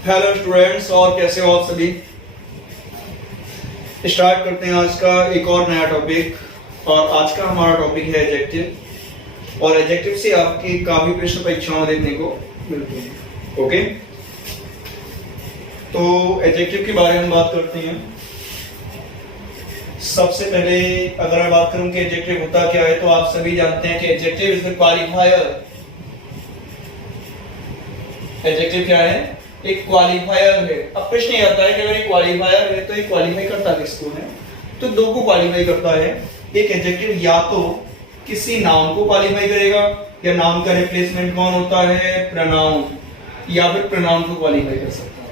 Hello students, और कैसे हो आप सभी। स्टार्ट करते हैं आज का एक और नया टॉपिक। और आज का हमारा टॉपिक है एडजेक्टिव। और एडजेक्टिव से आपके काफी प्रश्न परीक्षाओं में देखने को मिलते हैं। ओके, तो एडजेक्टिव के बारे में बात करते हैं। सबसे पहले अगर मैं बात करूं कि एडजेक्टिव होता क्या है, तो आप सभी जानते हैं कि adjective is the qualifier. Adjective क्या है? एक क्वालिफायर है। अब प्रश्न ये आता है कि अगर एक क्वालिफायर है तो एक क्वालिफाई करता किसको है? तो दो को क्वालिफाई करता है। एक एडजेक्टिव या तो किसी नाउन को क्वालिफाई करेगा, या नाउन का रिप्लेसमेंट कौन होता है? प्रोनाउन, या फिर प्रोनाउन को क्वालिफाई कर सकता है।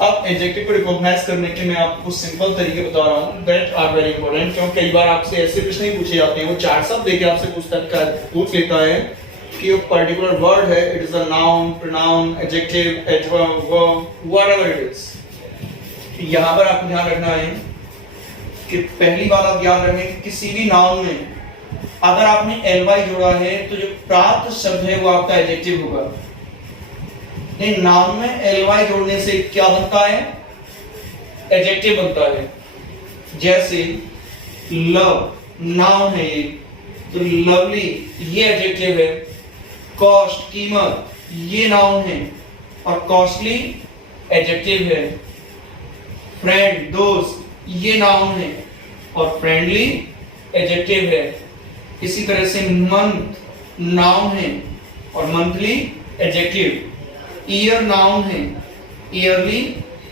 अब एडजेक्टिव को रिकॉग्नाइज करने के मैं आपको सिंपल तरीके बता रहा हूं, दैट आर वेरी इंपॉर्टेंट। क्योंकि कई बार आपसे ऐसे प्रश्न ही पूछे जाते हैं, वो चार शब्द देके आपसे पूछ लेता है कि एक पर्टिकुलर वर्ड है, it is a noun, pronoun, adjective, adverb, verb, whatever it is. यहां पर आपको ध्यान रखना है कि पहली बात आप ध्यान रखें कि किसी भी नाउन में अगर आपने एलवाई जोड़ा है तो जो प्राप्त शब्द है वो आपका एडजेक्टिव होगा। नहीं, नाउन में एलवाई जोड़ने से क्या बनता है? एडजेक्टिव बनता है। जैसे लव नाउन है ये, तो लवली ये एडजेक्टिव है। कॉस्ट कीमत ये नाउन है और कॉस्टली एडजेक्टिव है। फ्रेंड दोस्त ये नाउन है और फ्रेंडली एडजेक्टिव है। इसी तरह से मंथ नाउन है और मंथली एडजेक्टिव। ईयर नाउन है, ईयरली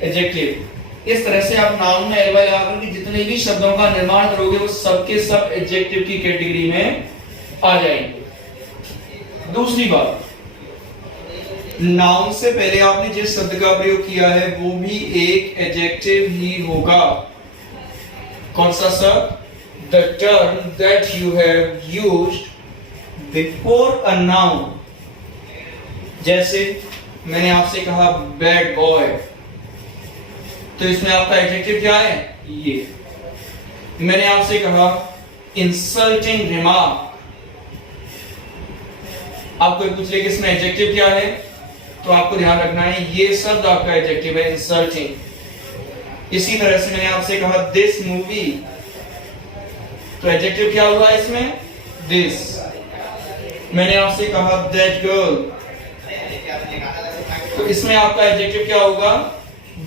एडजेक्टिव। इस तरह से आप नाउन में एलवाई लगाकर के जितने भी शब्दों का निर्माण करोगे वो सबके सब एडजेक्टिव की कैटेगरी में आ जाएंगे। दूसरी बात, नाउन से पहले आपने जिस शब्द का प्रयोग किया है वो भी एक एडजेक्टिव ही होगा। कौन सा शब्द? The term that you have used before a noun। जैसे मैंने आपसे कहा बैड बॉय, तो इसमें आपका एडजेक्टिव क्या है? ये। मैंने आपसे कहा इंसल्टिंग रिमार्क, आपको पूछ ले कि इसमें एडजेक्टिव क्या है, तो आपको ध्यान रखना है ये शब्द आपका एडजेक्टिव है, इंसल्टिंग। इसी तरह से मैंने आपसे कहा दिस मूवी, तो एडजेक्टिव क्या हुआ इसमें? दिस। मैंने आपसे कहा दैट गर्ल, तो इसमें आपका एडजेक्टिव क्या होगा?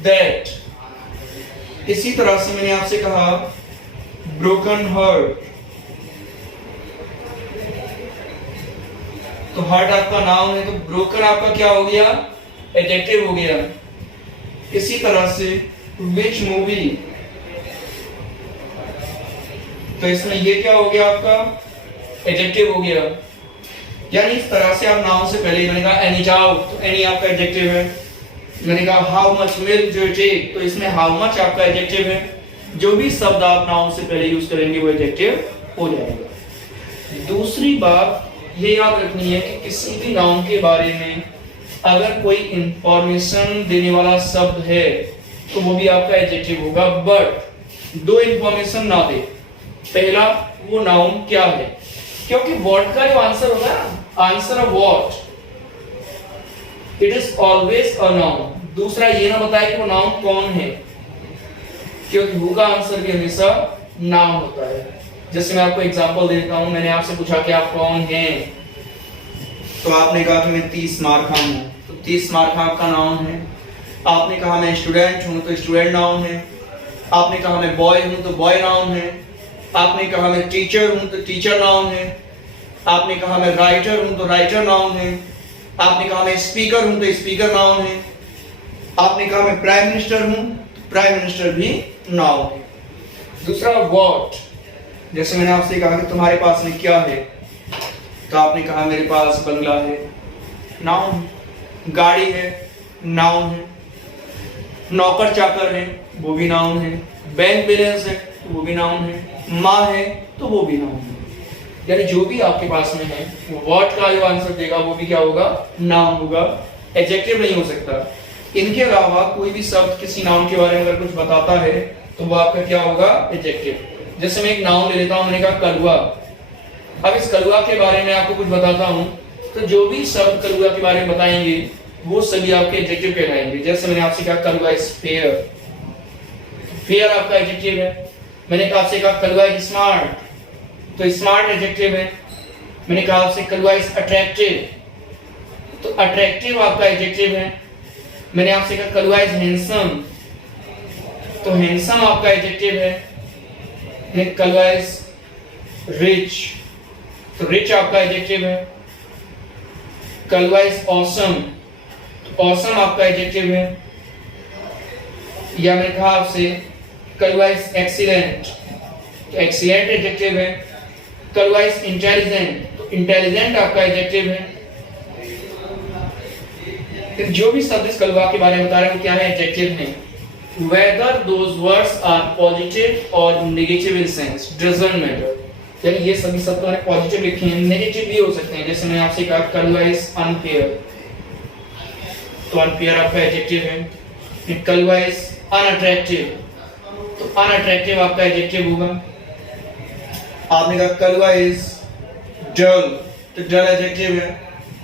दैट। इसी तरह से मैंने आपसे कहा ब्रोकन हार्ट, तो हार्ट आपका नाउन है, तो ब्रोकन आपका क्या हो गया? एडजेक्टिव हो गया। इसी तरह से विच मूवी, तो इसमें ये क्या हो गया? आपका एडजेक्टिव हो गया। यानी इस तरह से आप नाउन से पहले मैंने कहा एनी जाओ, तो एनी आपका एडजेक्टिव है। मैंने कहा how much milk do you take, तो इसमें हाउ मच आपका एडजेक्टिव है। जो भी शब्द आप नाउन से पहले यूज करेंगे वो एडजेक्टिव हो जाएगा। दूसरी बात ये याद रखनी है कि किसी भी नाउन के बारे में अगर कोई इंफॉर्मेशन देने वाला शब्द है तो वो भी आपका एडजेक्टिव होगा। बट दो इंफॉर्मेशन ना दे। पहला, वो नाउन क्या है, क्योंकि व्हाट का जो आंसर होगा ना, answer of what, it is always a noun. दूसरा, ये ना बताए कि वो नाउन कौन है, क्योंकि हु का आंसर भी हमेशा नाउन होता है। जैसे मैं आपको एग्जांपल देता हूं, मैंने आपसे पूछा कि आप कौन हैं, तो आपने कहा कि मैं 30 मार्क हूं, तो 30 मार्क आपका नाउन है। आपने कहा मैं स्टूडेंट हूं, तो स्टूडेंट नाउन है। आपने कहा मैं बॉय हूं, तो बॉय नाउन है। आपने कहा मैं टीचर हूं, तो टीचर नाउन है। आपने कहा मैं राइटर हूं, तो राइटर नाउन है। आपने कहा मैं स्पीकर हूं, तो स्पीकर नाउन है। आपने कहा मैं प्राइम मिनिस्टर हूं, तो प्राइम मिनिस्टर भी नाउन है। दूसरा, व्हाट, जैसे मैंने आपसे कहा कि तुम्हारे पास में क्या है, तो आपने कहा मेरे पास बंगला है, नाउन। गाड़ी है, नाउन है। नौकर चाकर है, वो भी नाउन है। बैंक बैलेंस है, तो वो भी नाउन है। माँ है, तो वो भी नाउन है। यानी जो भी आपके पास में है वो व्हाट का जो आंसर देगा वो भी क्या होगा? नाउन होगा, एडजेक्टिव नहीं हो सकता। इनके अलावा कोई भी शब्द किसी नाउन के बारे में अगर कुछ बताता है तो वो आपका क्या होगा? एडजेक्टिव। जैसे मैं एक नाउन ले लेता हूं, मैंने कहा कलुआ। अब इस कलुआ के बारे में आपको कुछ बताता हूं, तो जो भी शब्द कलुआ के बारे में बताएंगे वो सभी आपके एडजेक्टिव कहलाएंगे। जैसे मैंने आपसे कहा कलवा इज फेयर, फेयर आपका एडजेक्टिव है। मैंने कहा आपसे कहा कलवा इज स्मार्ट, तो स्मार्ट एडजेक्टिव है। मैंने कहा आपसे कलवा इज अट्रैक्टिव, तो अट्रैक्टिव आपका एडजेक्टिव है। मैंने आपसे कहा कलवा इज हैंडसम, तो हैंडसम आपका एडजेक्टिव है। कलवा इज रिच, तो रिच आपका एडजेक्टिव है। कलवा इज ऑसम, तो ऑसम आपका एडजेक्टिव है। या मैंने कहा आपसे कलवा इज एक्सीलेंट, तो एक्सीलेंट एडजेक्टिव है। कलवा इज इंटेलिजेंट, तो इंटेलिजेंट आपका एडजेक्टिव है। जो भी शब्द इस कलवा के बारे में बता रहे हैं वो क्या है, एडजेक्टिव है। Whether those words are positive or negative in sense doesn't matter। यानी ये सभी शब्द मैंने पॉजिटिव लिखे हैं, नेगेटिव भी हो सकते हैं। जैसे मैंने आपसे कहा कलवा इज अनफेयर, तो अनफेयर आपका एडजेक्टिव है। कलवा इज अनअट्रैक्टिव, तो अनअट्रैक्टिव आपका एडजेक्टिव होगा। आपने कहा कलवा इज डल, तो डल एडजेक्टिव है।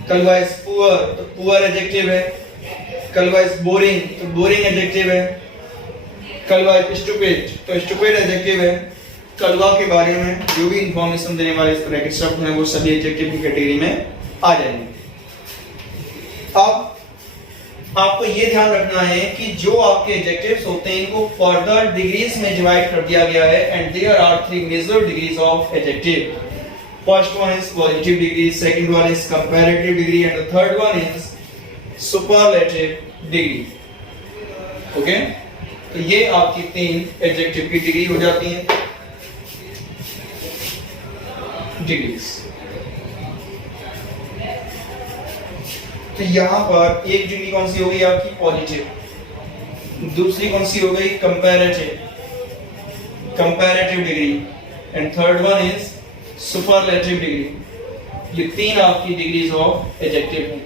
कलवा इज पुअर, तो पुअर एडजेक्टिव है। कलवा इज बोरिंग, तो बोरिंग एडजेक्टिव है। कलवा इज स्टूपिड, तो स्टूपिड एडजेक्टिव है। कलवा के बारे में जो भी इंफॉर्मेशन देने वाले इस तरह के शब्द हैं वो सभी एडजेक्टिव की कैटेगरी में आ जाएंगे। अब आपको ये ध्यान रखना है कि जो आपके एडजेक्टिव्स होते हैं इनको फर्दर डिग्रीज में डिवाइड कर दिया गया है। And there are 3 major degrees of adjective. First one is positive degree, second one is comparative degree and the third one is superlative degree. Okay, तो ये आपकी 3 एडजेक्टिव की डिग्री हो जाती है, डिग्रीज। तो यहां पर एक डिग्री कौन सी हो गई आपकी, पॉजिटिव। दूसरी कौन सी हो गई, comparative, comparative degree. And third one is superlative degree. ये 3 आपकी डिग्रीज ऑफ एडजेक्टिव हैं।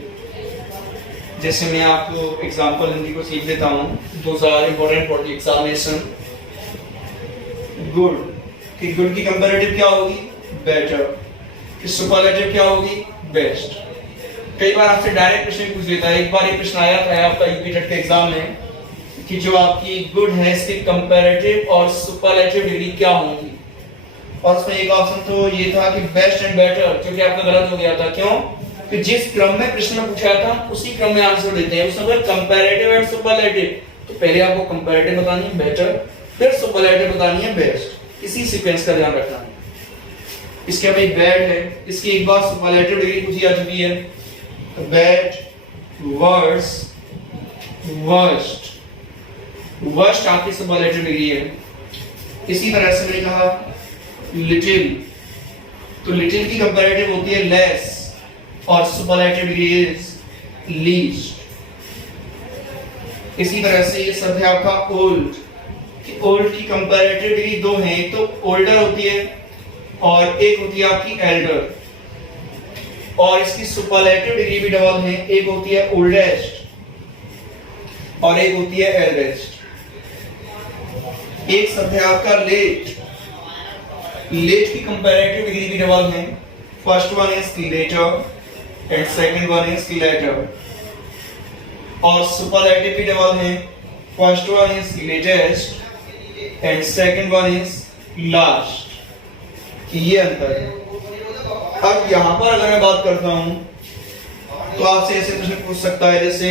जैसे मैं आपको एग्जांपल हिंदी को सीख देता हूं। Those are important for the examination. Good, कि गुड की कंपैरेटिव क्या होगी, बेटर। कि सुपरलेटिव क्या होगी, बेस्ट। कई बार आपसे डायरेक्ट प्रश्न पूछ लेता है। एक बार एक प्रश्न आया था आपका यूपी टेट के एग्जाम में कि जो आपकी गुड है इसकी कंपैरेटिव और सुपरलेटिव डिग्री क्या होगी, और उसमें एक ऑप्शन तो ये था कि बेस्ट एंड बेटर, जो कि आपका गलत हो गया था। क्यों, कि जिस क्रम में प्रश्न पूछा था उसी क्रम में आंसर देते हैं। उसमें अगर कंपैरेटिव एंड सुपरलेटिव, तो पहले आपको कंपैरेटिव बतानी है बेटर, फिर सुपरलेटिव बतानी है बेस्ट। इसी सीक्वेंस का ध्यान रखना है। इसके भाई बैड है, इसकी एक बार सुपरलेटिव डिग्री पूछी जा चुकी है, बैड, वर्स, वर्स्ट। वर्स्ट आपकी सुपरलेटिव डिग्री है। इसी तरह से मैंने कहा लिटिल, तो लिटिल की कंपैरेटिव होती है लेस और सुपरलेटिव डिग्री इज लीस्ट। इसी तरह से ये शब्द है आपका ओल्ड, कि ओल्ड की कंपैरेटिव डिग्री 2 है, एक तो ओल्डर होती है और एक होती है आपकी एल्डर। और इसकी सुपरलेटिव डिग्री भी डबल है, एक होती है ओल्डेस्ट और एक होती है एल्डेस्ट। एक शब्द है आपका लेट, लेट की कंपैरेटिव डिग्री भी डबल है। First one is later and second one is latter. और सुपरलेटिव भी डबल है। First one is latest and second one is last. ये अंतर है। अब यहां पर अगर मैं बात करता हूं तो आपसे ऐसे प्रश्न पूछ सकता है, जैसे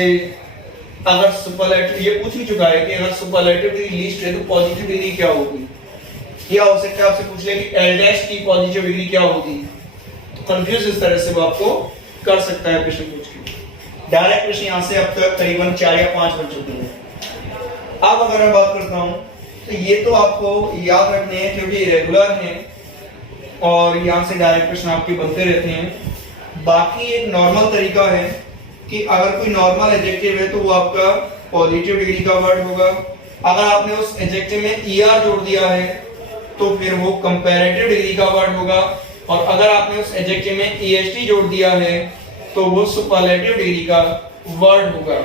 अगर सुपरलेटिव, ये पूछ ही चुका है कि अगर सुपरलेटिव डिग्री लीस्ट है तो पॉजिटिव डिग्री क्या होगी। या हो सकता है आपसे पूछ ले कि एल्डेस्ट की पॉजिटिव डिग्री क्या होगी। तो कंफ्यूज इस तरह से वो आपको कर सकता है प्रश्न पूछ के। डायरेक्ट प्रश्न यहां से अब तक करीबन 4 या 5 बन चुके हैं। अब अगर मैं बात करता हूं तो ये तो आपको याद रखने हैं क्योंकि रेगुलर हैं और यहां से डायरेक्ट प्रश्न आपके बनते रहते हैं। बाकी एक नॉर्मल तरीका है कि अगर कोई नॉर्मल एडजेक्टिव है तो वो आपका पॉजिटिव डिग्री का वर्ड होगा। अगर आपने उस एडजेक्टिव में ईआर जोड़ दिया है तो फिर वो कंपैरेटिव डिग्री का वर्ड होगा। और अगर आपने उस एडजेक्टिव में ईएसटी जोड़ दिया है तो वो सुपरलेटिव डिग्री का वर्ड होगा।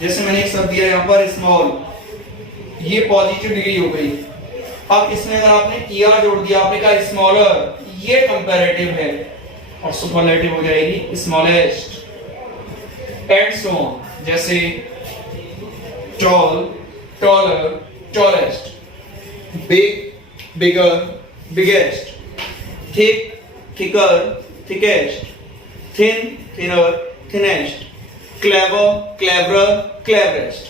जैसे मैंने एक शब्द दिया यहाँ पर स्मॉल, ये पॉजिटिव डिग्री हो गई। अब इसमें अगर आपने ईआर जोड़ दिया, आपने कहा स्मॉलर, ये कंपैरेटिव है और सुपरलेटिव हो जाएगी स्मॉलेस्ट। And so on. जैसे tall, taller, tallest, big, bigger, biggest, thick, thicker, thickest, thin, thinner, thinnest, clever, cleverer, cleverest.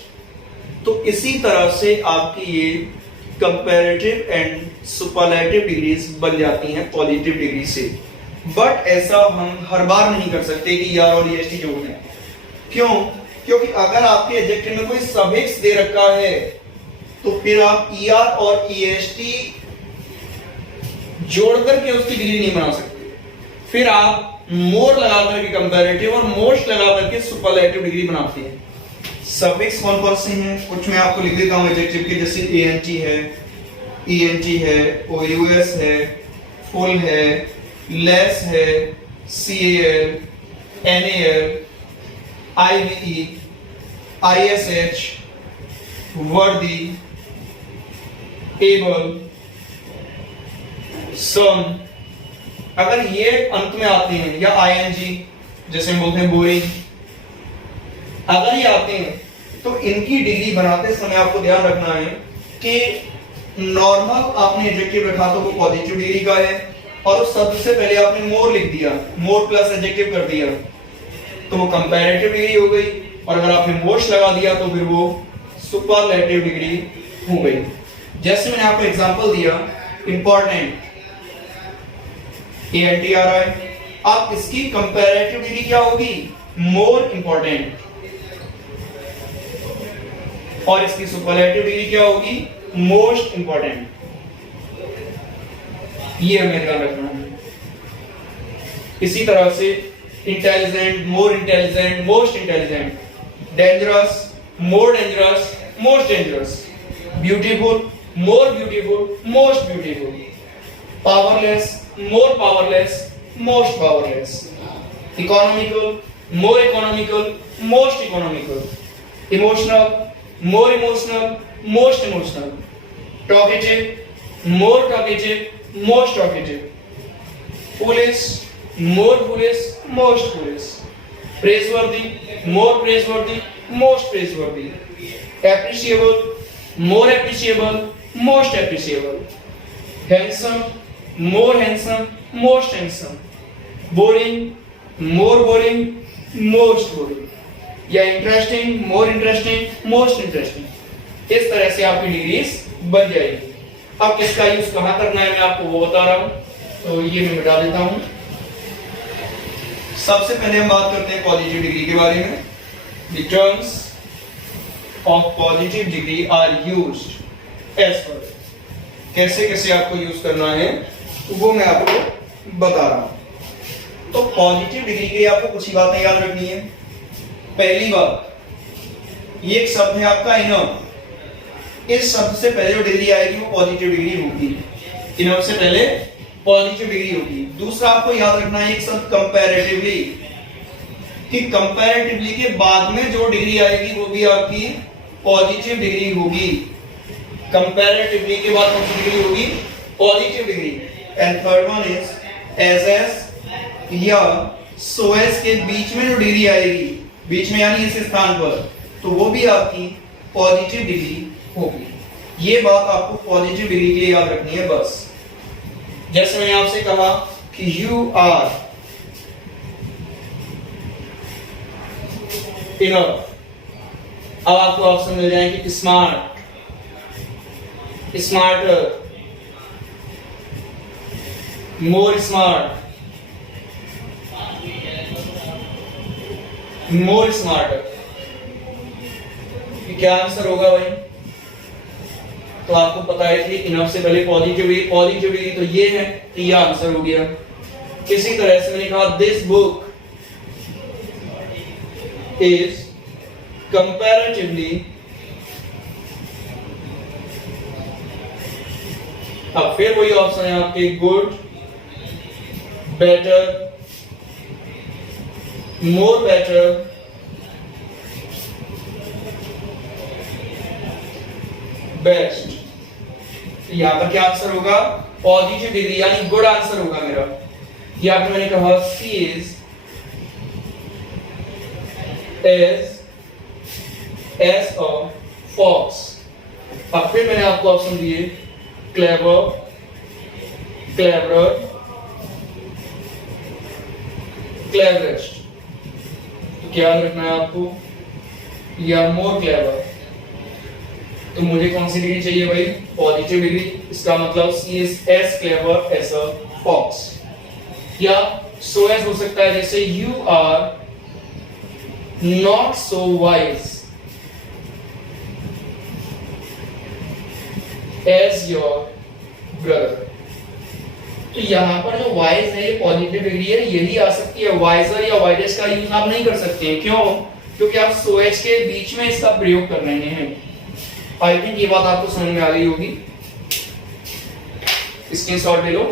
तो इसी तरह से आपकी ये कंपैरेटिव एंड सुपरलेटिव डिग्रीज बन जाती हैं पॉजिटिव डिग्री से। बट ऐसा हम हर बार नहीं कर सकते कि ईआर और ईएसटी जोड़ दें। क्यों? क्योंकि अगर आपके एडजेक्टिव में कोई सफिक्स दे रखा है तो फिर आप ईआर और ईएसटी जोड़ करके उसकी डिग्री नहीं बना सकते। फिर आप मोर लगा करके कंपैरेटिव और मोस्ट लगा करके सुपरलेटिव डिग्री बनाते हैं। सफिक्स कौन कौन से हैं कुछ मैं आपको लिख देता हूं एडजेक्टिव के, जैसे एएनटी है, ईएनटी है, ओयूएस है, फुल है, लेस है, सीएल, एनएल, आईवीई, आईएसएच, वर्दी, एबल, सम। अगर ये अंत में आते हैं या आईएनजी जैसे हम बोलते हैं बोरिंग, अगर ये आते हैं तो इनकी डिग्री बनाते समय आपको ध्यान रखना है कि नॉर्मल आपने एडजेक्टिव रखा तो वो पॉजिटिव डिग्री का है और उस शब्द से पहले आपने मोर लिख दिया, मोर प्लस एडजेक्टिव कर दिया तो वो कंपैरेटिव डिग्री हो गई, और अगर आपने मोस्ट लगा दिया तो फिर वो सुपरलेटिव डिग्री हो गई। जैसे मैंने आपको एग्जांपल दिया इंपॉर्टेंट, एएनटी आ रहा है, अब इसकी कंपैरेटिव डिग्री क्या होगी? मोर इंपॉर्टेंट, और इसकी सुपरलेटिव डिग्री क्या होगी? Most important. ये हमें ध्यान रखना है। इसी तरह से intelligent, more intelligent, most intelligent, dangerous, more dangerous, most dangerous, beautiful, more beautiful, most beautiful, powerless, more powerless, most powerless, economical, more economical, most economical, emotional, more emotional, most emotional, talkative, more talkative, most talkative, foolish, more foolish, most foolish, praiseworthy, more praiseworthy, most praiseworthy, appreciable, more appreciable, most appreciable, handsome, more handsome, most handsome, boring, more boring, most boring, या interesting, more interesting, most interesting. इस तरह से आपकी degrees बन जाएगी। अब किसका use कहां करना है मैं आपको वो बता रहा हूं, तो ये मैं मिटा देता हूं। सबसे पहले हम बात करते हैं पॉजिटिव डिग्री के बारे में। The terms of positive degree are used as per, कैसे कैसे आपको यूज करना है वो मैं आपको बता रहा हूं। तो पॉजिटिव डिग्री के लिए आपको कुछ ही बातें याद रखनी है। पहली बात, ये एक शब्द है आपका इनर, इस शब्द से पहले जो डिग्री आएगी वो पॉजिटिव डिग्री होगी, इनर से पहले पॉजिटिव डिग्री होगी। दूसरा आपको याद रखना है एक शब्द कंपैरेटिवली, कि कंपैरेटिवली के बाद में जो डिग्री आएगी वो भी आपकी पॉजिटिव डिग्री होगी। कंपैरेटिवली के बाद कौन सी डिग्री होगी? Positive degree. And third one is as या सो एज के बीच में जो डिग्री आएगी, बीच में यानी इस स्थान पर, तो वो भी आपकी पॉजिटिव डिग्री होगी। ये बात आपको पॉजिटिव डिग्री के लिए याद रखनी है बस। जैसे मैंने आपसे कहा कि यू आर इनफ, अब आपको ऑप्शन मिल जाएंगे स्मार्ट, स्मार्टर, मोर स्मार्ट, मोर स्मार्टर। क्या आंसर होगा भाई? तो आपको पता है कि इनफ से पहले पॉजिटिव डिग्री तो ये है, तो ये आंसर हो गया। इसी तरह से मैंने कहा दिस बुक इज कंपैरेटिवली, अब फिर वही ऑप्शन है आपके good, better, more better, best। यहां पर क्या आंसर होगा? पॉजिटिव डिग्री यानी गुड आंसर होगा मेरा। या फिर मैंने कहा सी इज एज अ फॉक्स। अब फिर मैंने आपको ऑप्शन दिए क्लेवर, क्लेवरर, क्लेवरेस्ट। तो क्या याद रखना है आपको, या मोर क्लेवर। तो मुझे कौन सी डिग्री चाहिए भाई, पॉजिटिव डिग्री। इसका मतलब she is as clever as a fox. या सो एज हो सकता है, जैसे you are not so wise as your brother. तो यहां पर जो वाइज है ये पॉजिटिव डिग्री है, यही आ सकती है। वाइजर या वाइडेस्ट का यूज आप नहीं कर सकते हैं। क्यों? क्योंकि आप सो एज के बीच में इसका प्रयोग कर रहे हैं। आई थिंक ये बात आपको समझ में आ गई होगी, स्क्रीनशॉट ले लो।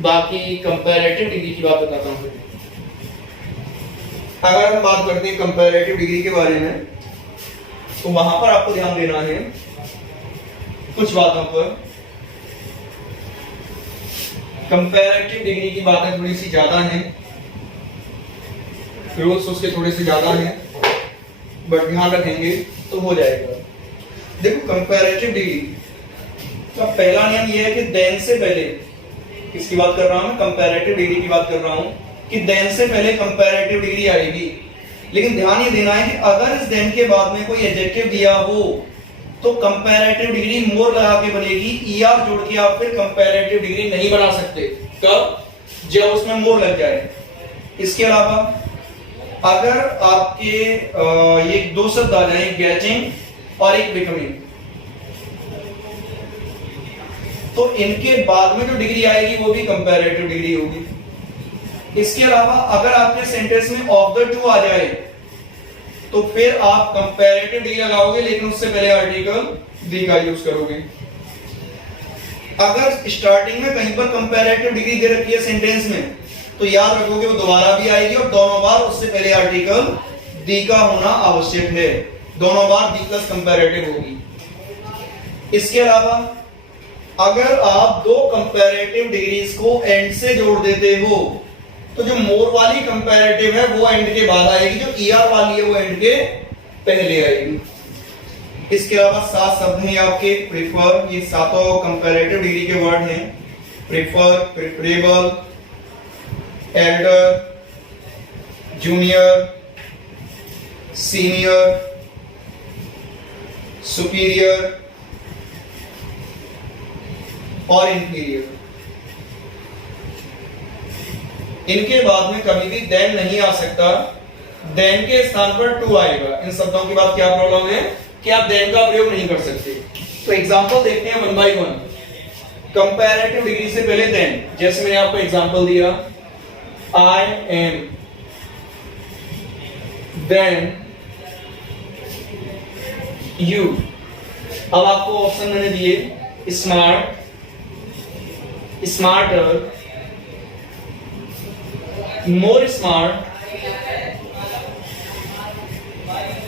बाकी कंपैरेटिव डिग्री की बात बताता हूं। अगर हम बात करते हैं कंपैरेटिव डिग्री के बारे में, तो वहां पर आपको ध्यान देना है कुछ बातों पर। कंपैरेटिव डिग्री की बातें थोड़ी सी ज्यादा हैं, रूल्स उसके थोड़े से ज्यादा हैं, बट ध्यान रखेंगे तो हो जाएगा। देखो कंपैरेटिव डिग्री का पहला नियम यह है कि देन से पहले, किसकी बात कर रहा हूं मैं, कंपैरेटिव डिग्री की बात कर रहा हूं, कि देन से पहले कंपैरेटिव डिग्री आएगी। लेकिन ध्यान ये देना है कि अगर इस देन के बाद में कोई एडजेक्टिव दिया हो तो कंपैरेटिव डिग्री मोर लगा के बनेगी। ईआर जोड़ के आप फिर कंपैरेटिव डिग्री नहीं बना सकते। कब? जब उसमें मोर लग जाए। इसके अलावा अगर आपके ये दो शब्द आ जाए, गेटिंग और एक बिकमिंग, तो इनके बाद में जो डिग्री आएगी वो भी कंपैरेटिव डिग्री होगी। इसके अलावा अगर आपके सेंटेंस में ऑफ द टू आ जाए तो फिर आप कंपैरेटिव डिग्री लगाओगे, लेकिन उससे पहले आर्टिकल दी का यूज करोगे। अगर स्टार्टिंग में कहीं पर कंपैरेटिव डिग्री दे रखी है सेंटेंस में, तो याद रखोगे वो दोबारा भी आएगी और दोनों बार उससे पहले आर्टिकल दी का होना आवश्यक है। दोनों बार दी प्लस कंपैरेटिव होगी। इसके अलावा अगर आप दो कंपैरेटिव डिग्रीज को एंड से जोड़ देते हो तो जो मोर वाली कंपैरेटिव है वो एंड के बाद आएगी, जो ईआर वाली है वो एंड के पहले आएगी। इसके अलावा 7 शब्द हैं आपके प्रेफर, ये सातों कंपैरेटिव डिग्री के वर्ड हैं। Prefer, preferable, Elder, junior, senior, superior और इंफीरियर। इनके बाद में कभी भी देन नहीं आ सकता, देन के स्थान पर टू आएगा। इन शब्दों के बाद क्या प्रॉब्लम है कि आप देन का प्रयोग नहीं कर सकते। तो एग्जांपल देखते हैं 1 बाय 1। कंपैरेटिव डिग्री से पहले देन, जैसे मैंने आपको एग्जांपल दिया, आई एम, देन यू। अब आपको ऑप्शन मैंने दिए smart, smarter, more smart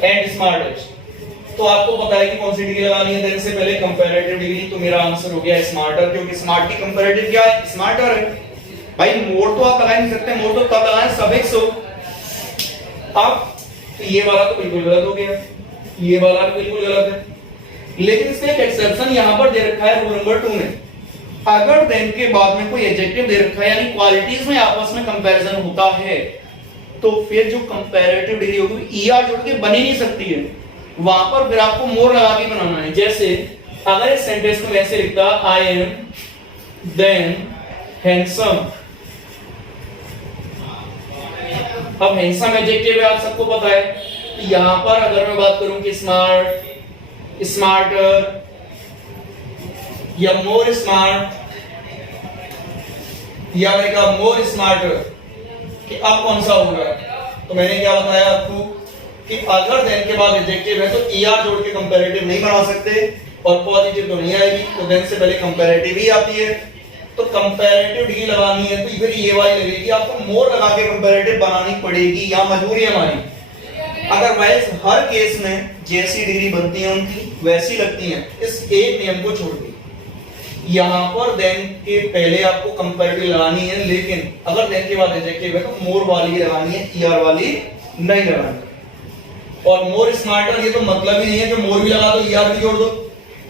and smartest. तो आपको पता है कि कौन सी डिग्री लगानी है देन से पहले, कंपैरेटिव डिग्री। तो मेरा आंसर हो गया स्मार्टर, क्योंकि स्मार्ट की कंपैरेटिव क्या है, स्मार्टर है। भाई मोर तो आप लगा नहीं सकते, मोर तो तब लगाएं सफिक्स हो। अब ये वाला तो बिल्कुल गलत हो गया, ये वाला भी बिल्कुल गलत है। लेकिन इसमें एक एक्सेप्शन यहां पर दे रखा है रूल नंबर 2 में। अगर देन के बाद में कोई एडजेक्टिव दे रखा है, यानी क्वालिटीज में आपस में कंपैरिजन होता है, तो फिर जो कंपैरेटिव डिग्री होगी ईआर जोड़ के बन ही नहीं सकती है। वहां पर फिर आपको मोर लगा के बनाना है। जैसे अगर इस सेंटेंस को ऐसे लिखता, आई एम देन हैंडसम। अब हैंडसम एडजेक्टिव है, आप सबको पता है। यहां पर अगर मैं बात करूं कि स्मार्ट, स्मार्टर या मोर स्मार्ट, या मैंने कहा मोर स्मार्टर, कि अब कौन सा होगा? तो मैंने क्या बताया आपको कि अगर देन के बाद एडजेक्टिव है तो ईआर जोड़ के कंपैरेटिव नहीं बना सकते, और पॉजिटिव तो नहीं आएगी, तो देन से पहले कंपैरेटिव ही आती है। तो कंपैरेटिव डिग्री लगानी है तो फिर ये वाली लगेगी, आपको मोर लगा के कंपैरेटिव बनानी पड़ेगी, या मजबूरी है हमारी। अदरवाइज हर केस में जैसी डिग्री बनती है उनकी वैसी लगती है, इस एक नियम को छोड़ के। यहां पर देन के पहले आपको कंपैरेटिव लगानी है, लेकिन अगर देन के बाद एडजेक्टिव है तो मोर वाली लगानी है, ईआर वाली नहीं लगानी। और मोर स्मार्टर ये तो मतलब ही नहीं है कि मोर भी लगा दो ईआर भी जोड़ दो,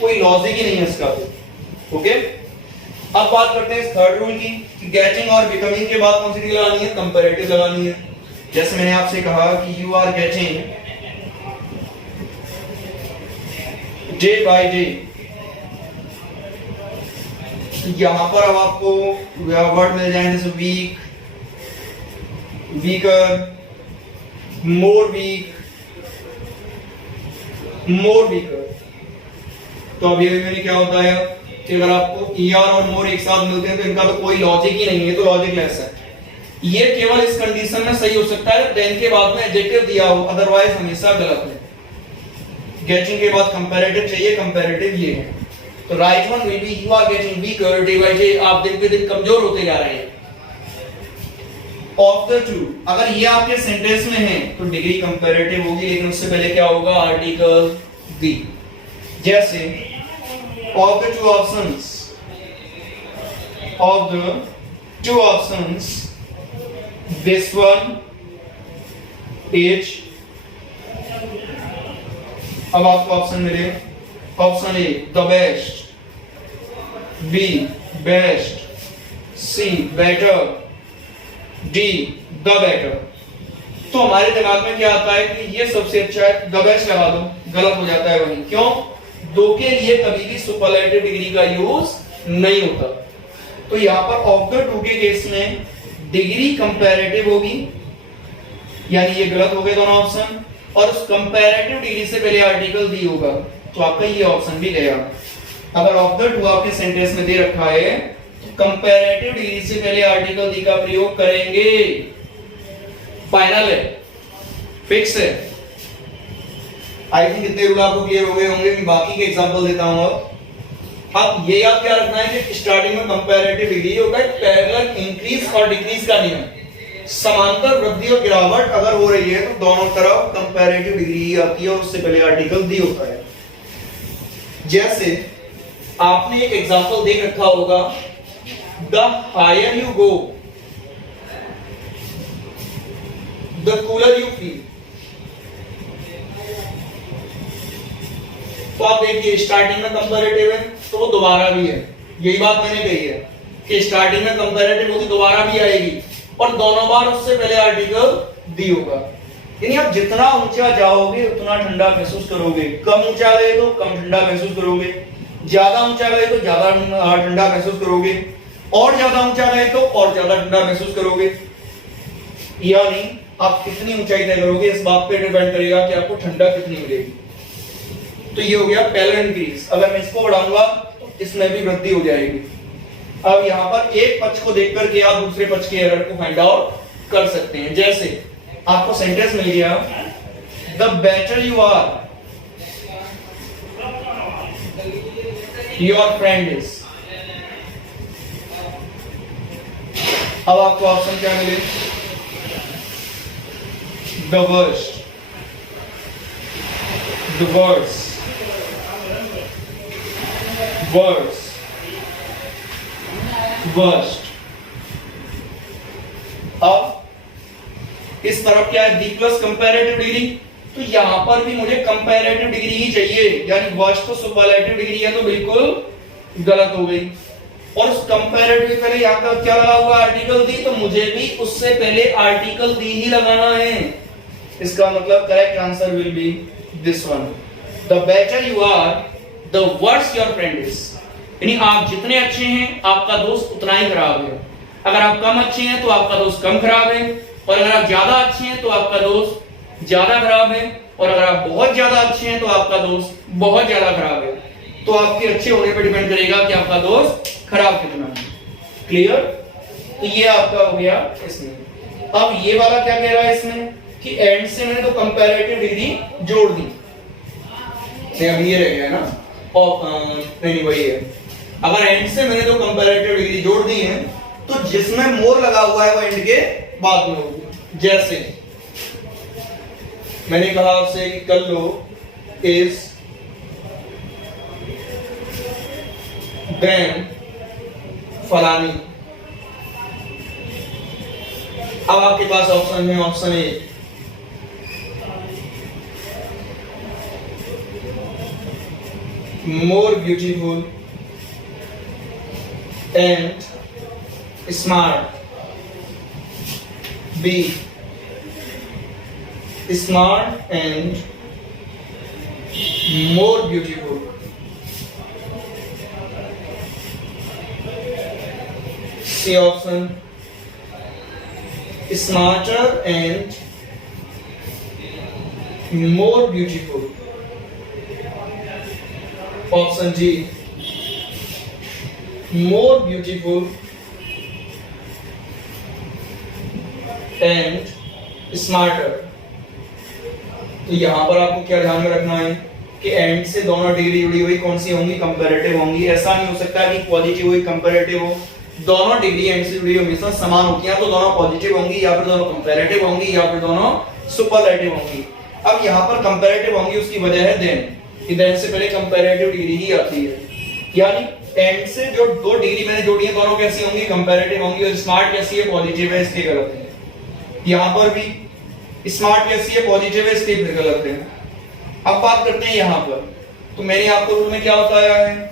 कोई लॉजिक ही नहीं है इसका। ओके, अब बात करते हैं इस थर्ड रूल की कि गेटिंग और बिकमिंग के बाद कौन सी डिग्री लगानी है, कंपैरेटिव लगानी है। जैसे मैंने आपसे कहा कि you are getting day by day, यहां पर अब आपको वर्ड मिल जाएंगे जैसे weak, weaker, more weak, more weaker. तो अब ये मैंने क्या होता है कि अगर आपको ईआर और मोर एक साथ मिलते हैं तो इनका तो कोई लॉजिक ही नहीं है, तो लॉजिक लेस है। ये केवल इस कंडीशन में सही हो सकता है देन के बाद में एडजेक्टिव दिया हो, अदरवाइज हमेशा गलत है। गेटिंग के बाद कंपैरेटिव चाहिए, कंपैरेटिव ये है। तो right one will be you are getting weaker day by day, आप दिन पे दिन कमजोर होते जा रहे हैं। ऑफ द टू, अगर ये आपके सेंटेंस में है तो डिग्री कंपैरेटिव होगी, लेकिन उससे पहले क्या होगा, आर्टिकल दी। जैसे of the two options, of the two options this one is, अब आपको ऑप्शन मिले, option A the best, B best, C better, D the better. तो हमारे दिमाग में क्या आता है कि ये सबसे अच्छा है, द बेस्ट लगा दो, गलत हो जाता है वही। क्यों? दो के लिए कभी भी सुपरलेटिव डिग्री का यूज नहीं होता। तो यहां पर ऑफ द टू के केस में डिग्री कंपैरेटिव होगी, यानी ये गलत हो गए दोनों ऑप्शन, और उस कंपैरेटिव डिग्री से पहले आर्टिकल दी होगा, तो आपका ये ऑप्शन भी गया। अगर ऑफ द टू आपके सेंटेंस में दे रखा है तो कंपैरेटिव डिग्री से पहले आर्टिकल दी का प्रयोग करेंगे। फाइनल है, फिक्स है। आई थिंक इतने रूल आपको क्लियर हो गए होंगे। मैं बाकी के एग्जांपल देता हूं। अब ये याद क्या रखना है कि स्टार्टिंग में कंपैरेटिव डिग्री होता है पैरेलल इंक्रीज और डिक्रीज का नियम। समांतर वृद्धि और गिरावट अगर हो रही है तो दोनों तरफ कंपैरेटिव डिग्री आती है और उससे पहले आर्टिकल दी होता है। जैसे आपने एक एग्जांपल देख रखा होगा, the higher you go the cooler you feel. तो आप देखिए स्टार्टिंग में कंपैरेटिव है तो वो दोबारा भी है, यही बात मैंने कही है कि स्टार्टिंग में कंपैरेटिव होगी दोबारा भी आएगी और दोनों बार उससे पहले आर्टिकल दी होगा। यानी आप जितना ऊंचा जाओगे उतना ठंडा महसूस करोगे, कम ऊंचा गए तो कम ठंडा महसूस करोगे, ज्यादा ऊंचा गए तो ज्यादा ठंडा महसूस करोगे, और ज्यादा ऊंचा गए तो और ज्यादा ठंडा महसूस करोगे। यानी आप कितनी ऊंचाई तय करोगे इस बात पे डिपेंड करेगा कि आपको ठंडा कितनी मिलेगी। तो ये हो गया पैरेलल इंक्रीज। अगर मैं इसको बढ़ाऊंगा तो इसमें भी वृद्धि हो जाएगी। अब यहाँ पर एक पक्ष को देख करके आप दूसरे पक्ष के एरर को फाइंड आउट कर सकते हैं। जैसे आपको सेंटेंस मिल गया, the better you are your friend is. अब आपको ऑप्शन क्या मिले, the worst, the worse, worse, worst. अब इस तरफ क्या है, डी प्लस कंपैरेटिव डिग्री, तो यहां पर भी मुझे कंपैरेटिव डिग्री ही चाहिए, यानी वर्स्ट तो सुपरलेटिव डिग्री है तो बिल्कुल गलत हो गई। और उस कंपैरेटिव पहले यहां पर क्या लगा हुआ, आर्टिकल दी, तो मुझे भी उससे पहले आर्टिकल दी ही लगाना है। इसका मतलब correct answer will be this one, the better you are the worse your friend is. यानी आप जितने अच्छे हैं आपका दोस्त उतना ही खराब है। अगर आप कम अच्छे हैं तो आपका दोस्त कम खराब है, और अगर आप ज्यादा अच्छे हैं तो आपका दोस्त ज्यादा खराब है, और अगर आप बहुत ज्यादा अच्छे हैं तो आपका दोस्त बहुत ज्यादा खराब है। तो आपके अच्छे होने पर डिपेंड करेगा कि आपका दोस्त खराब कितना है। क्लियर? तो ये आपका हो गया इसमें। अब ये वाला क्या कह रहा है इसमें कि एंड से मैंने तो कंपैरेटिव डिग्री जोड़ दी, अब ये रह गया ना, नहीं वही है। अगर एंड से मैंने तो कंपैरेटिव डिग्री जोड़ दी है तो जिसमें मोर लगा हुआ है वो एंड के बाद में होगी। जैसे मैंने कहा आपसे कि कर लो इज देन फलानी। अब आपके पास ऑप्शन है, option A more beautiful and smart. B, smart and more beautiful. C option, smarter and more beautiful. Option D, more beautiful and smarter. तो यहाँ पर आपको क्या ध्यान में रखना है कि एंड से दोनों डिग्री जुड़ी हुई कौन सी होंगी, कंपैरेटिव होंगी। ऐसा नहीं हो सकता कि पॉजिटिव हुई कंपैरेटिव हो, दोनों डिग्री एंड से जुड़ी हमेशा समान होती हैं, तो दोनों पॉजिटिव होंगी या फिर दोनों कंपैरेटिव होंगी या फिर दोनों सुपरलेटिव होंगी। अब यहाँ पर कंपैरेटिव होंगी, उसकी वजह है देन, कि देन से पहले कंपैरेटिव डिग्री ही आती है, यानी एंड से जो दो डिग्री मैंने जोड़ी है दोनों कैसी होंगी, कंपैरेटिव होंगी। और स्मार्ट कैसी है, पॉजिटिव है, इसलिए गलत है। यहाँ पर भी स्मार्ट कैसी है, पॉजिटिव है, इसलिए फिर गलत है। अब बात करते हैं यहाँ पर, तो मैंने आपको रूल में क्या बताया है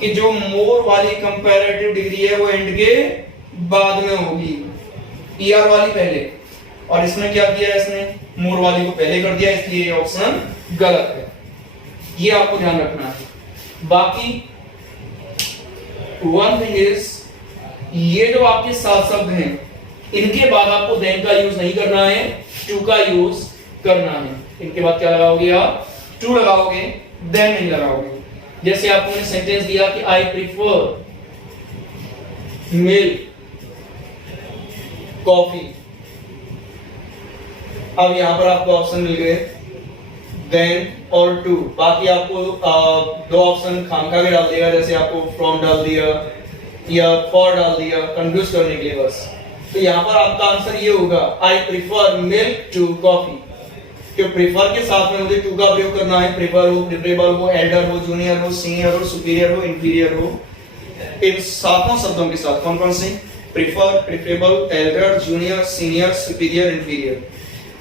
कि जो मोर वाली कंपैरेटिव डिग्री है वो एंड के बाद में होगी, ईआर वाली पहले। और इसमें क्या किया है, इसने मोर वाली को पहले कर दिया, इसलिए ये ऑप्शन गलत है। ये आपको ध्यान रखना है। बाकी वन थिंग इज, ये जो आपके सात शब्द हैं इनके बाद आपको देन का यूज नहीं करना है, टू का यूज करना है। इनके बाद क्या लगाओगे आप, टू लगाओगे, देन नहीं लगाओगे। जैसे आपको ने सेंटेंस दिया कि आई प्रीफर मिल्क कॉफी। अब यहां पर आपको ऑप्शन मिल गए देन और टू। बाकी आपको दो ऑप्शन खामखा के डाल देगा, जैसे आपको फ्रॉम डाल दिया या फॉर डाल दिया कंफ्यूज करने के लिए बस। तो यहाँ पर आपका आंसर ये होगा, I prefer milk to coffee. तो प्रीफर के साथ में मुझे टू का प्रयोग करना है, प्रीफर हो, प्रिफरेबल हो, एल्डर हो, जूनियर हो, सीनियर हो, सुपीरियर हो, इंफीरियर हो। इन सातों शब्दों के साथ कौन कौन से, prefer, preferable, Elder, junior, senior, superior, inferior,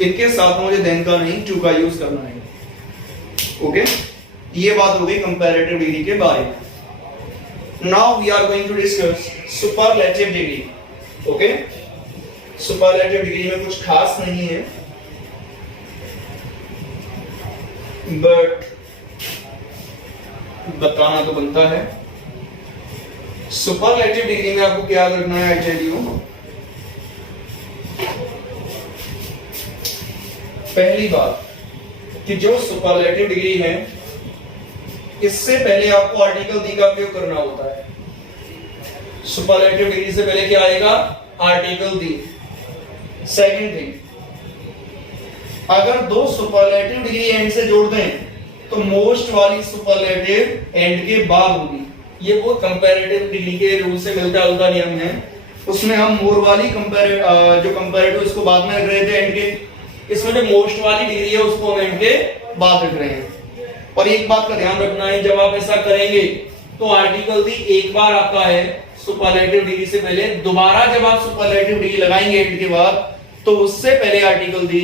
इनके साथ मुझे देन का नहीं टू का यूज करना है। ओके, ये बात हो गई कंपैरेटिव डिग्री के बारे में। Now we are going to discuss superlative degree. Okay, superlative degree में कुछ खास नहीं है, बट बताना तो बनता है। सुपरलेटिव डिग्री में आपको क्या रखना है, आई टेल यू। पहली बात कि जो सुपरलेटिव डिग्री है इससे पहले आपको आर्टिकल दी का प्रयोग करना होता है। सुपरलेटिव डिग्री से पहले क्या आएगा, आर्टिकल दी। सेकंड थिंग, अगर दो सुपरलेटिव डिग्री एंड से जोड़ दें तो मोस्ट वाली सुपरलेटिव एंड के बाद होगी। ये वो कंपैरेटिव डिग्री के रूल से मिलता जुलता नियम है। उसमें हम मोर वाली जो कंपैरेटिव इसको बाद में रख रहे थे एंड के, इसमें जो मोस्ट वाली डिग्री है उसको हम एंड के बाद रख रहे हैं। और एक बात का ध्यान रखना है, जब आप ऐसा करेंगे तो आर्टिकल दी एक बार आता है सुपरलेटिव डिग्री से पहले, दोबारा जब आप सुपरलेटिव डिग्री लगाएंगे एंड के बाद तो उससे पहले आर्टिकल दी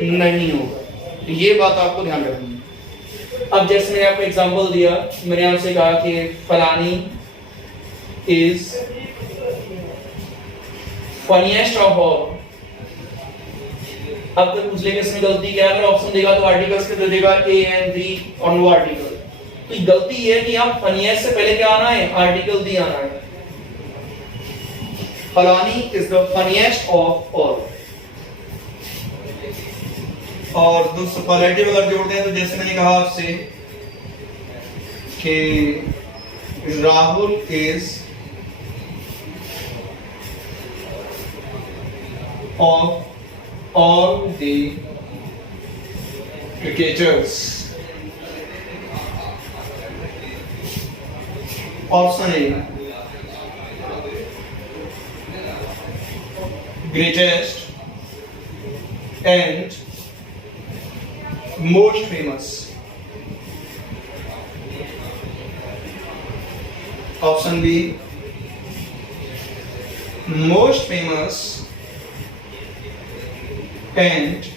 नहीं होगा। ये बात आपको ध्यान रखनी है। अब जैसे मैंने आपको एग्जांपल दिया, मैंने आपसे कहा कि फलानी इज फनीएस्ट ऑफ ऑल। अब तक पूछ लेंगे इसमें गलती क्या है, अगर ऑप्शन देगा तो आर्टिकल्स के देगा ए एंड दी और नो आर्टिकल। तो गलती ये है कि हम फनीएस्ट से पहले क्या आना है, आर्टिकल दी आना है। फलानी is the funniest of all. और दो सुपरलेटिव अगर जोड़ते हैं तो जैसे मैंने कहा आपसे कि Rahul is of all the cricketers. Option A greatest and most famous. Option B, most famous and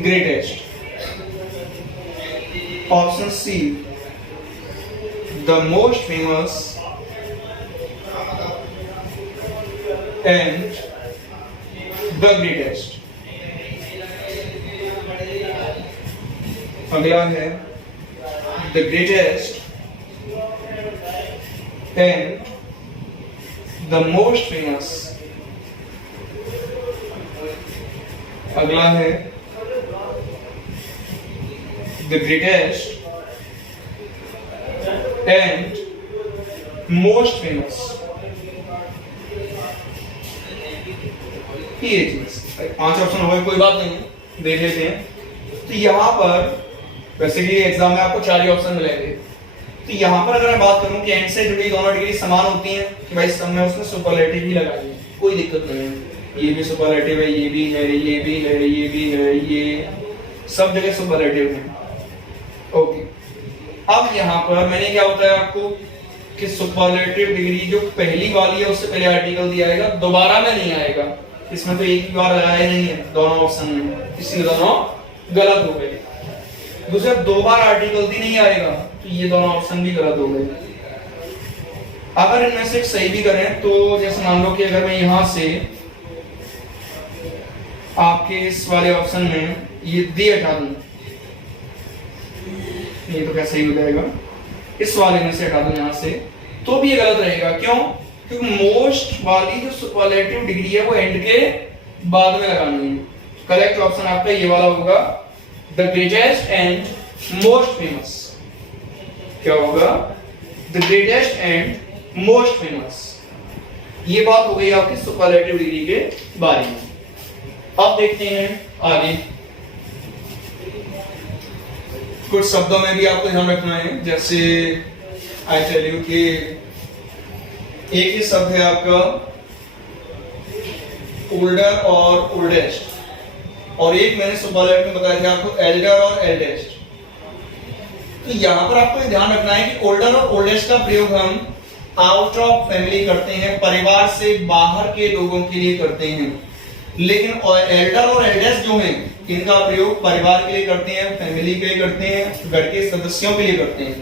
greatest. Option C, the most famous and the greatest. अगला है the greatest and the most famous. अगला है the greatest and most famous. ये चीज 5 option हो गए, कोई बात नहीं, देख लेते हैं। तो यहां पर वैसे भी एग्जाम में आपको 4 ही ऑप्शन मिलेंगे। तो यहां पर अगर मैं बात करूं कि एंड से जुड़ी दोनों डिग्री समान होती हैं कि भाई सब में उसने सुपरलेटिव ही लगाई है, कोई दिक्कत नहीं है। ये भी सुपरलेटिव है, ये भी है, ये भी है, ये भी है, ये सब जगह सुपरलेटिव है। ओके, अब यहाँ पर मैंने क्या बताया आपको कि सुपरलेटिव डिग्री जो पहली वाली है उससे पहले आर्टिकल दिया आएगा, दोबारा में नहीं आएगा। इसमें तो एक ही बार लगाया नहीं है दोनों ऑप्शन में, इसलिए दोनों गलत हो गए। दूसरा, 2 बार आर्टिकल भी नहीं आएगा, तो ये दोनों ऑप्शन भी गलत हो गए। अगर इनमें से सही भी करें तो जैसे मान लो कि अगर मैं यहां से आपके इस वाले ऑप्शन में ये दी हटा दूं, ये तो कैसे ही हो जाएगा, इस वाले में से हटा दूं यहां से, तो भी ये गलत रहेगा। क्यों? क्योंकि मोस्ट वाली जो सुपरलेटिव डिग्री है वो एंड के बाद में लगानी है। करेक्ट ऑप्शन आपका ये वाला होगा, the greatest and most famous. क्या होगा? The greatest and most famous. ये बात हो गई आपकी सुपरलेटिव डिग्री के बारे में। अब देखते हैं आगे, कुछ शब्दों में भी आपको ध्यान रखना है। जैसे आई टेल यू कि एक ही शब्द है आपका ओल्डर और ओल्डेस्ट, और एक मैंने सुपरलेटिव में बताया था आपको एल्डर और एल्डेस्ट। तो यहां पर आपको ध्यान रखना है कि ओल्डर और ओल्डेस्ट का प्रयोग हम आउट ऑफ फैमिली करते हैं, परिवार से बाहर के लोगों के लिए करते हैं। लेकिन एल्डर और एल्डेस्ट जो हैं इनका प्रयोग परिवार के लिए करते हैं, फैमिली के लिए करते हैं, घर के सदस्यों के लिए करते हैं।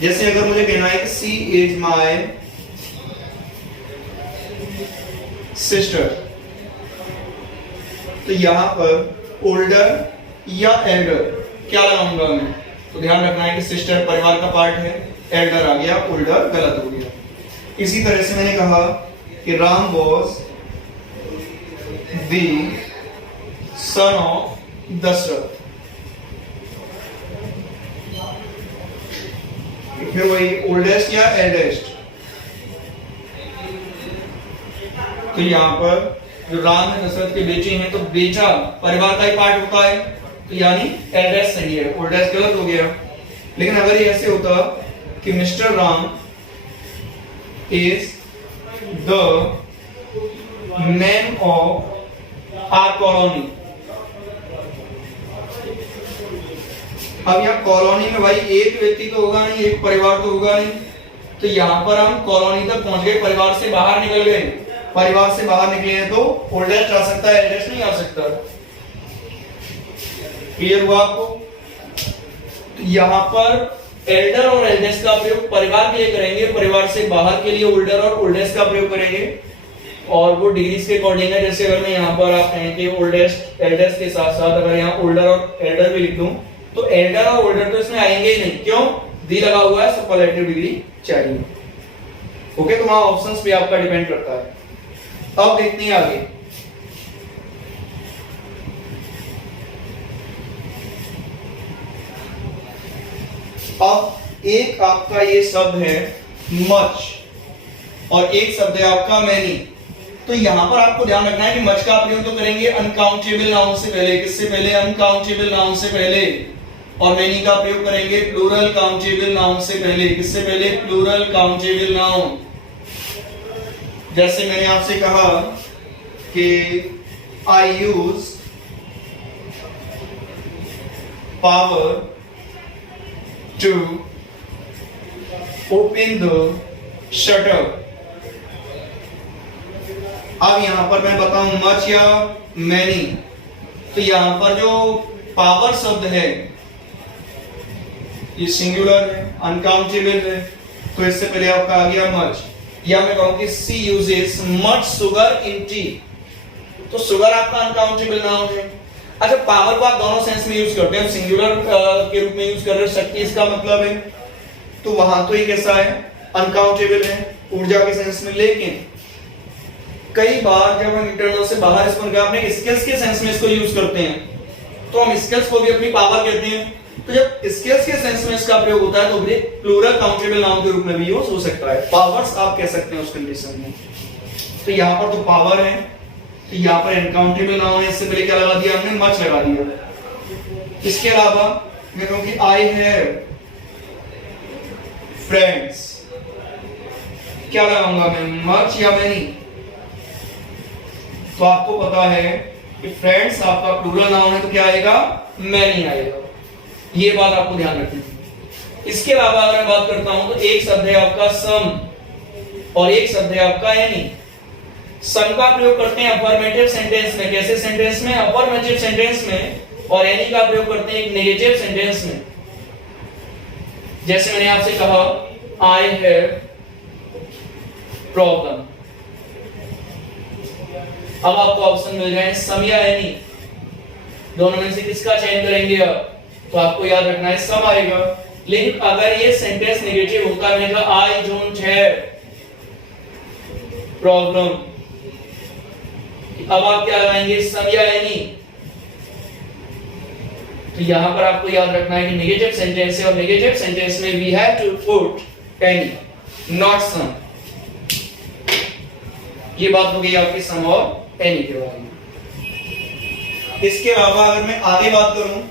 जैसे अगर मुझे कहना है कि सी इज माय सिस्टर, तो यहां पर ओल्डर या एल्डर क्या लगाऊंगा मैं? तो ध्यान रखना है कि सिस्टर परिवार का पार्ट है, एल्डर आ गया, ओल्डर गलत हो गया। इसी तरह से मैंने कहा कि Ram was the son of Dasharath, फिर वही ओल्डेस्ट या एल्डेस्ट। तो यहां पर जो राम है दशरथ के बेटे हैं, तो बेटा परिवार का ही पार्ट होता है, तो यानी एल्डेस्ट सही है, ओल्डेस्ट गलत हो गया। लेकिन अगर ये ऐसे होता कि mister Ram is the man of our colony, अब यहाँ कॉलोनी में भाई एक व्यक्ति तो होगा नहीं, एक परिवार तो होगा नहीं, तो यहां पर हम कॉलोनी तक पहुंच गए, परिवार से बाहर निकल गए। परिवार से बाहर निकले हैं तो ओल्डेस्ट आ सकता है, एल्डेस्ट नहीं आ सकता। क्लियर हुआ आपको? तो यहां पर एल्डर और एल्डेस्ट का प्रयोग परिवार के लिए करेंगे, परिवार से बाहर के लिए ओल्डर और ओल्डेस्ट का प्रयोग करेंगे, और वो डिग्रीज के अकॉर्डिंग है। जैसे अगर मैं यहाँ पर आप कहें कि ओल्डेस्ट एल्डेस्ट के साथ साथ अगर यहाँ ओल्डर और एल्डर भी लिख दूं, तो एल्डर और ओल्डर तो इसमें आएंगे ही नहीं। क्यों? दी लगा हुआ है, सुपरलेटिव डिग्री चाहिए। ओके, तो वहां ऑप्शंस पे आपका डिपेंड करता है। अब देखते हैं आगे, अब एक आपका ये शब्द है मच और एक शब्द है आपका मैनी। तो यहां पर आपको ध्यान रखना है कि मच का प्रयोग तो करेंगे अनकाउंटेबल नाउन से पहले, किससे पहले? अनकाउंटेबल नाउन से पहले, और मैनी का प्रयोग करेंगे प्लूरल काउंटेबल नाउन से पहले, किससे पहले? Plural countable noun. जैसे मैंने आपसे कहा कि I use power to open the shutter. अब यहां पर मैं बताऊं मच या मैनी, तो यहां पर जो पावर शब्द है ये सिंगुलर है, अनकाउंटेबल है, तो इससे पहले आपका आ गया मच, या मैं कहूं कि she uses much sugar in tea, तो शुगर आपका अनकाउंटेबल नाउन है। अच्छा, पावर को आप दोनों सेंस में यूज करते हैं, सिंगुलर के रूप में यूज कर रहे हैं, शक्ति इसका मतलब है, तो वहां तो ये कैसा है, अनकाउंटेबल है ऊर्जा के सेंस में। लेकिन कई बार जब हम इंटरनल से बाहर इसको अपने स्किल्स के सेंस में इसको यूज करते हैं, तो हम स्किल्स को भी अपनी पावर कहते हैं। तो जब स्किल्स के सेंस में इसका प्रयोग होता है तो भी प्लूरल काउंटेबल नाउन के रूप में भी यूज हो सकता है, पावर्स आप कह सकते हैं उस कंडीशन में। तो यहाँ पर तो पावर है, तो यहाँ पर अनकाउंटेबल नाउन है, इससे पहले क्या लगा दिया हमने, मच लगा दिया। इसके अलावा मैं कहूं कि आई हैव फ्रेंड्स, क्या लगाऊंगा मैं, मच या मैनी? तो आपको पता है कि फ्रेंड्स आपका प्लूरल नाउन है, तो क्या आएगा, मैनी आएगा। ये बात आपको ध्यान रखनी है। इसके अलावा अगर मैं बात करता हूं तो एक शब्द है आपका सम और एक शब्द है आपका एनी। सम का प्रयोग करते हैं अफर्मेटिव सेंटेंस में, कैसे सेंटेंस में, अफर्मेटिव सेंटेंस में, और एनी का प्रयोग करते हैं एक नेगेटिव सेंटेंस में। जैसे मैंने आपसे कहा आई हैव प्रॉब्लम, अब आपको ऑप्शन मिल जाए सम या एनी, दोनों में से किसका चयन करेंगे आप, तो आपको याद रखना है सम आएगा। लेकिन अगर ये सेंटेंस नेगेटिव होता है, मैंने कहा आई डोंट हैव प्रॉब्लम, अब आप क्या लगाएंगे, सम या एनी? तो यहां पर आपको याद रखना है कि नेगेटिव सेंटेंस है और नेगेटिव सेंटेंस में we have to put any, not some. ये बात हो गई आपकी सम और एनी के बारे में। इसके अलावा अगर मैं आगे बात करूं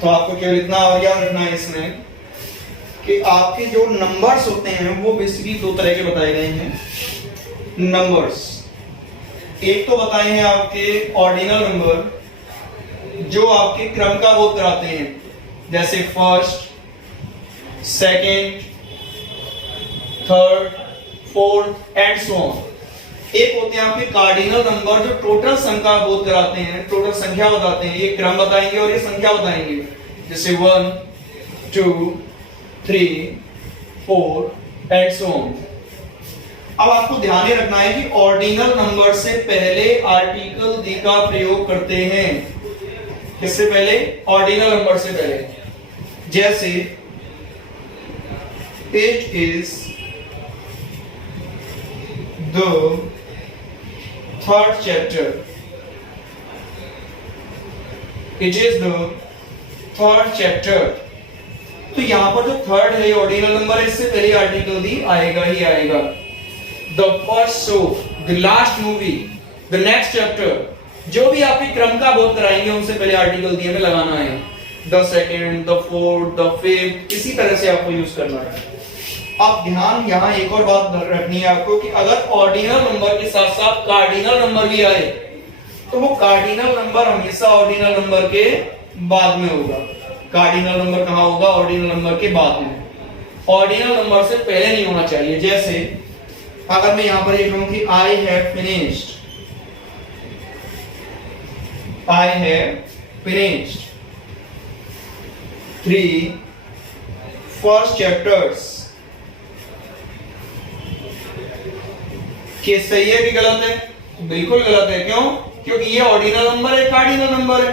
तो आपको केवल इतना और याद रखना है इसमें कि आपके जो नंबर्स होते हैं वो बेसिकली दो तरह के बताए गए हैं नंबर्स। एक तो बताए हैं आपके ऑर्डिनल नंबर जो आपके क्रम का बोध कराते हैं, जैसे first, second, third, fourth and so on. एक होते हैं आपके कार्डिनल नंबर जो टोटल संख्या बोध कराते हैं, टोटल संख्या बताते हैं, ये क्रम बताएंगे और ये संख्या बताएंगे, जैसे 1, 2, 3, 4 एंड सो ऑन। अब आपको ध्यान ही रखना है कि ऑर्डिनल नंबर से पहले आर्टिकल दी का प्रयोग करते हैं। किससे पहले? ऑर्डिनल नंबर से पहले। जैसे it is the third chapter, it is the third chapter. तो यहां पर जो थर्ड है ऑर्डिनल नंबर है, इससे पहले आर्टिकल दी आएगा ही आएगा। The first show, the last movie, the next chapter, जो भी आपके क्रम का बोध कराएंगे उनसे पहले आर्टिकल दिए में लगाना है। The second, the fourth, the fifth, इसी तरह से आपको यूज करना है। आप ध्यान यहां एक और बात रखनी है आपको कि अगर ऑर्डिनल नंबर के साथ साथ कार्डिनल नंबर भी आए तो वो कार्डिनल नंबर हमेशा ऑर्डिनल नंबर के बाद में होगा। कार्डिनल नंबर कहां होगा? ऑर्डिनल नंबर के बाद में, ऑर्डिनल नंबर से पहले नहीं होना चाहिए। जैसे अगर मैं यहां पर ये कहूं कि आई have finished, I have finished 3 first chapters, क्या सही है कि गलत है? बिल्कुल गलत है। क्यों? क्योंकि ये ऑर्डिनल नंबर है, कार्डिनल नंबर है,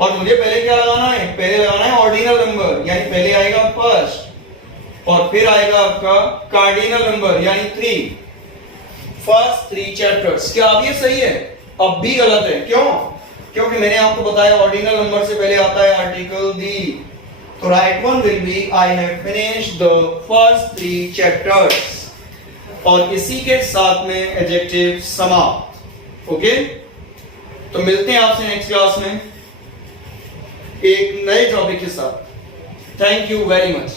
और मुझे पहले क्या लगाना है? पहले लगाना है ऑर्डिनल नंबर, यानी पहले आएगा फर्स्ट और फिर आएगा आपका कार्डिनल नंबर यानी 3, फर्स्ट 3 चैप्टर्स। क्या अब ये सही है? अब भी गलत है। क्यों? क्योंकि मैंने आपको बताया ऑर्डिनल नंबर से पहले आता है आर्टिकल दी। तो right one will be I have finished the first 3 chapters, और इसी के साथ में एडजेक्टिव समाप्त। ओके, तो मिलते हैं आपसे नेक्स्ट क्लास में एक नए टॉपिक के साथ। Thank you very much.